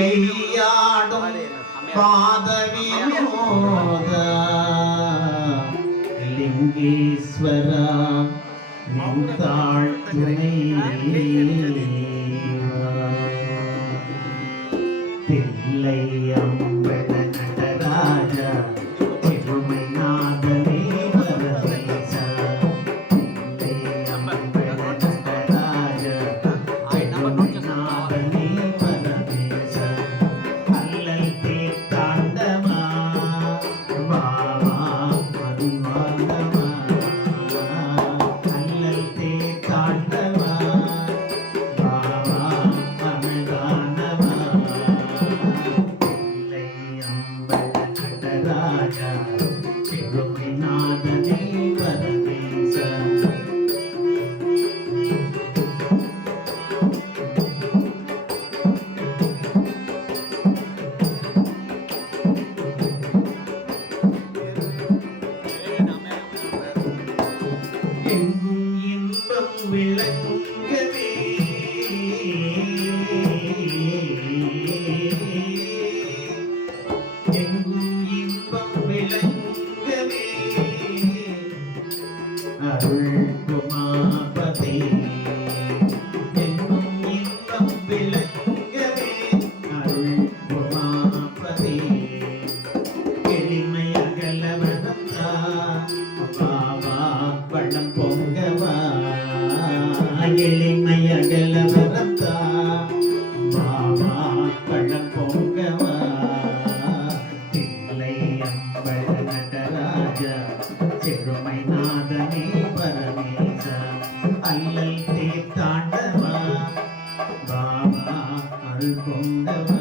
சதமுகையாடும் பாதவினோத லிங்கேஸ்வரா நின்றாள் துணை தில்லை அம்பல நடராஜா திருமை நாதனே வரதேச தில்லை அம்பல நடராஜா திருமை நாதனே வரதேச அல்லல் தீர்த்தாண்டமா பாவா அருள்வாண்டமா அல்லல் தீர்த்தாண்டமா பாவா அருள்வாண்டமா தில்லை அம்பல நடராஜா திருமை நாதனே வரதேச எங்கும் இன்பம் விளங்கவே எங்கும் இன்பம் விளங்கவே அருள் உமாபதி எங்கும் இன்பம் விளங்கவே அருள் உமாபதி எளிமை அகலவனம் பாவா பழம் பொங்கவா எளிமை அகலவனம் பாவா பழம் பொங்கவா தில்லை அம்பல நடராஜா சிறுமை நாதனே பரமேச அல்லல் தீர்த்தாண்டவா பாவா அருள் பொங்கவா